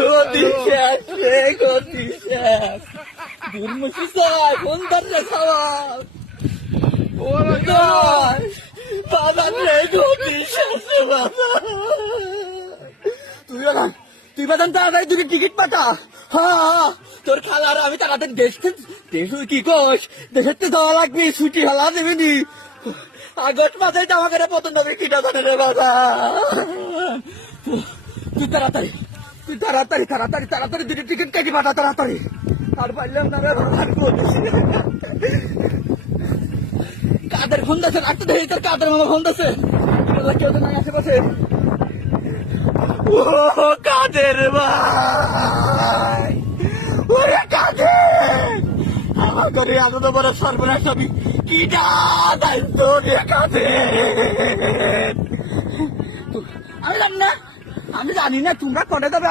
গতি শেষ রে, গতি শেষ। দুর্মুখী চাই, ফোন ধরলে খাওয়ার। বাবা রে, গতি শেষ রে বাবা। তুই বাদান তাড়াতাড়ি দুটো টিকিট পাঠা। হ্যাঁ, তোর খালার আমি তাড়াতাড়ি দেখতে কি কোষ, দেখতে যাওয়া লাগবে, ছুটি হলা দেবেনি। আগস্ট মাসে জামা করে পছন্দ হবে কিটা জানে রে বাবা। তুই তাড়াতাড়ি দুটো টিকিট কেটে পাঠা তাড়াতাড়ি। আর পারলাম না রে বাবা, কাদের ফোন দিয়েছে, রাখতে দেখি তোর কাদের মামা ফোন দিয়েছে। কেউ তো নাই আশেপাশে। ও কাদের ভাই, ওরে কাদের, আমার ঘরে এত তো বড় সর্বনাশ আমি কি দায়িত্ব রে কাদের। আমি জানি না তোমরা করে দেবে।